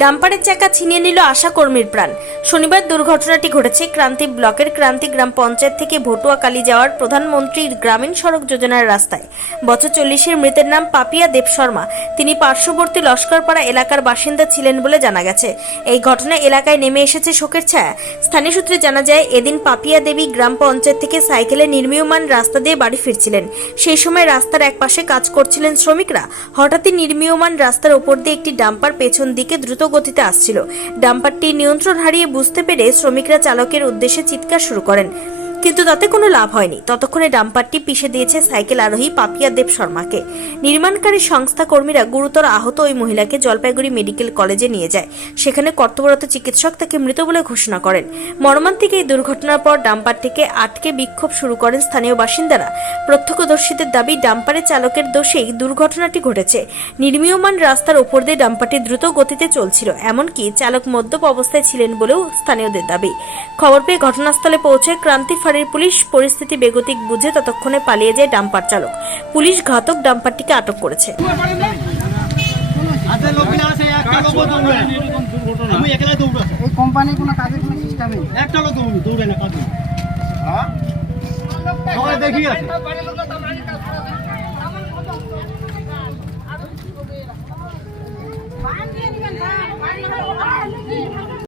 ডাম্পারের চাকা ছিনিয়ে নিল আশা কর্মীর প্রাণ। শনিবার দুর্ঘটনাটি ঘটেছে ক্রান্তি ব্লকের ক্রান্তি গ্রাম পঞ্চায়েত থেকে ভটুয়াকালী যাওয়ার প্রধানমন্ত্রী গ্রামীণ সড়ক যোজনার রাস্তায়। বছর 40-এর মৃতের নাম পাপিয়া দেব শর্মা। তিনি পার্শ্ববর্তী লস্করপাড়া এলাকার বাসিন্দা ছিলেন বলে জানা গেছে। এই ঘটনায় এলাকায় নেমে এসেছে শোকের ছায়া। স্থানীয় সূত্রে জানা যায়, এদিন পাপিয়া দেবী গ্রাম পঞ্চায়েত থেকে সাইকেলে নির্মীয়মান রাস্তা দিয়ে বাড়ি ফিরছিলেন। সেই সময় রাস্তার একপাশে কাজ করছিলেন শ্রমিকরা। হঠাৎই নির্মীয়মান রাস্তার ওপর দিয়ে একটি ডাম্পার পেছন দিকে দ্রুত গতিতে আসছিল। ডাম্পারটি নিয়ন্ত্রণ হারিয়ে বুঝতে পেরে শ্রমিকরা চালকের উদ্দেশ্যে চিৎকার শুরু করেন, কিন্তু তাতে কোনো লাভ হয়নি। ততক্ষণে ডাম্পারটি পিষে দিয়েছে সাইকেল আরোহী পাপিয়া দেব শর্মাকে। নির্মাণকারী সংস্থা কর্মীরা গুরুতর আহত ওই মহিলাকে জলপাইগুড়ি মেডিকেল কলেজে নিয়ে যায়। সেখানে কর্তব্যরত চিকিৎসক তাকে মৃত বলে ঘোষণা করেন। মর্মান্তিক এই দুর্ঘটনার পর ডাম্পারটিকে আটকে বিক্ষোভ শুরু করেন স্থানীয় বাসিন্দারা। প্রত্যক্ষদর্শীদের দাবি, ডাম্পারের চালকের দোষেই দুর্ঘটনাটি ঘটেছে। নির্মীয়মান রাস্তার উপর দিয়ে ডাম্পারটি দ্রুত গতিতে চলছিল, এমনকি চালক মদ্যপ অবস্থায় ছিলেন বলেও স্থানীয়দের দাবি। খবর পেয়ে ঘটনাস্থলে পৌঁছে ক্রান্তি ফাঁড়ির পুলিশ পরিস্থিতি বেগতিক বুঝে ততক্ষণে পালিয়ে যায় ডাম্পার চালক। পুলিশ ঘাতক ডাম্পারটিকে আটক করেছে। দেখি